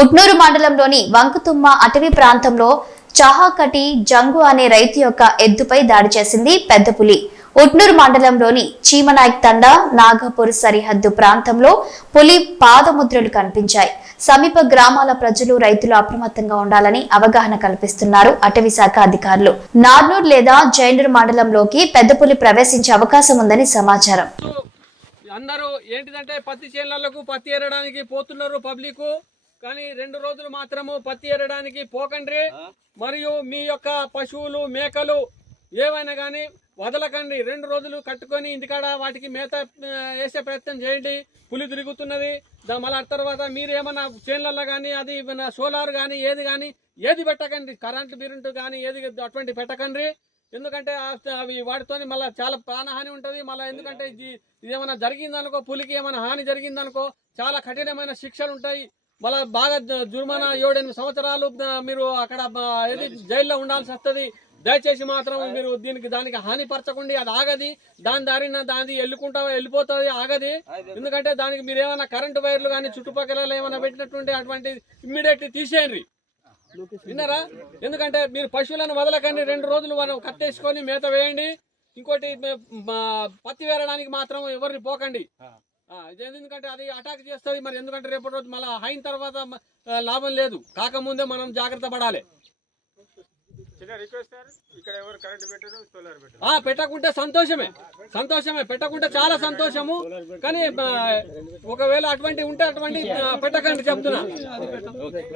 ఉట్నూరు మండలంలోని వంకుతుమ్మ అటవీ ప్రాంతంలో చహాకటి జంగు అనే రైతు యొక్క ఎద్దుపై దాడి చేసింది పెద్ద పులి. ఉట్నూరు మండలంలోని చీమనాయక్ తండా నాగపూర్ సరిహద్దు ప్రాంతంలో పులి పాదముద్రలు కనిపించాయి. సమీప గ్రామాల ప్రజలు రైతులు అప్రమత్తంగా ఉండాలని అవగాహన కల్పిస్తున్నారు అటవీ శాఖ అధికారులు. నార్నూర్ లేదా జైనూర్ మండలంలోకి పెద్ద పులి ప్రవేశించే అవకాశం ఉందని సమాచారం. అందరూ ఏంటిదంటే పత్తి చేనులకు పత్తి ఏరడానికి పోతున్నారు పబ్లిక్. కానీ రెండు రోజులు మాత్రము పత్తి ఏరడానికి పోకండి. మరియు మీ యొక్క పశువులు మేకలు ఏవైనా కానీ వదలకండి. రెండు రోజులు కట్టుకొని ఇంటికాడ వాటికి మేత వేసే ప్రయత్నం చేయండి. పులి తిరుగుతున్నది. దా మళ్ళీ తర్వాత మీరు ఏమన్నా చేన్లలో కానీ అది సోలార్ కానీ ఏది కానీ ఏది పెట్టకండి. కరెంటు బిరెంటు కానీ ఏది అటువంటి పెట్టకండి. ఎందుకంటే అవి వాటితోని మళ్ళీ చాలా ప్రాణహాని ఉంటుంది. మళ్ళీ ఎందుకంటే ఇది ఇదేమైనా జరిగిందనుకో పులికి ఏమైనా హాని జరిగిందనుకో చాలా కఠినమైన శిక్షలు ఉంటాయి. మళ్ళీ బాగా జుర్మానా ఏడెనిమిది సంవత్సరాలు మీరు అక్కడ ఏది జైల్లో ఉండాల్సి వస్తుంది దయచేసి మాత్రం మీరు దీనికి దానికి హాని పరచకండి అది ఆగది. దాని దారిన దాని వెళ్ళుకుంటా వెళ్ళిపోతుంది ఆగది. ఎందుకంటే దానికి మీరు ఏమైనా కరెంటు వైర్లు కానీ చుట్టుపక్కల ఏమైనా పెట్టినట్టుంటే అటువంటి ఇమ్మీడియట్లీ తీసేయండి. విన్నారా? ఎందుకంటే మీరు పశువులను వదలకండి రెండు రోజులు మనం కట్టేసుకొని మేత వేయండి. ఇంకోటి పత్తి వేరడానికి మాత్రం ఎవరిని పోకండి. ఇది ఎందుకంటే అది అటాక్ చేస్తుంది మరి ఎందుకంటే రేపటి రోజు మళ్ళీ అయిన తర్వాత లాభం లేదు. కాకముందే మనం జాగ్రత్త పడాలి. పెట్టకుంటే సంతోషమే. సంతోషమే. పెట్టకుంటే చాలా సంతోషము. కానీ ఒకవేళ అటువంటి ఉంటే అటువంటి పెట్టకండి చెప్తున్నా.